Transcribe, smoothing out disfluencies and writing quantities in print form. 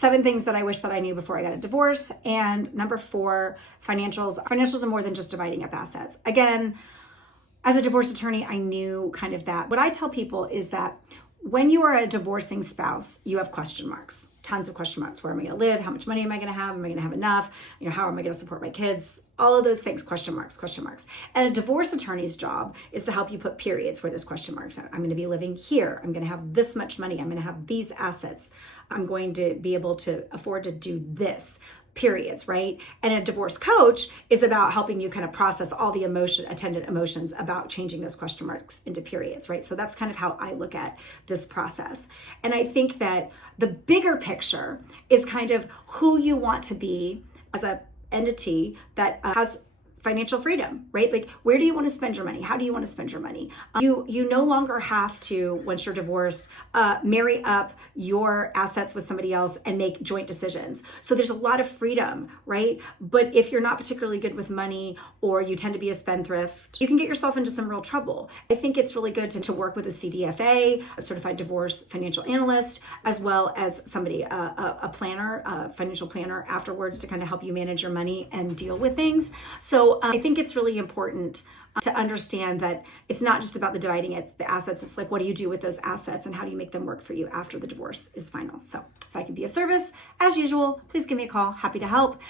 7 things that I wish that I knew before I got a divorce. And number 4, financials. Financials are more than just dividing up assets. Again, as a divorce attorney, I knew kind of that. What I tell people is that when you are a divorcing spouse, you have question marks, tons of question marks. Where am I going to live? How much money am I going to have? Am I going to have enough? How am I going to support my kids? All of those things, question marks, question marks. And a divorce attorney's job is to help you put periods where those question marks are. I'm going to be living here. I'm going to have this much money. I'm going to have these assets. I'm going to be able to afford to do this. Periods, right? And a divorce coach is about helping you kind of process all the attendant emotions about changing those question marks into periods, right? So that's kind of how I look at this process. And I think that the bigger picture is kind of who you want to be as a entity that has financial freedom, right? Like, where do you want to spend your money? How do you want to spend your money? You no longer have to, once you're divorced, marry up your assets with somebody else and make joint decisions. So there's a lot of freedom, right? But if you're not particularly good with money, or you tend to be a spendthrift, you can get yourself into some real trouble. I think it's really good to work with a CDFA, a certified divorce financial analyst, as well as somebody, a planner, a financial planner afterwards, to kind of help you manage your money and deal with things. So I think it's really important to understand that it's not just about the dividing the assets. It's like, what do you do with those assets and how do you make them work for you after the divorce is final? So if I can be of service, as usual, please give me a call. Happy to help.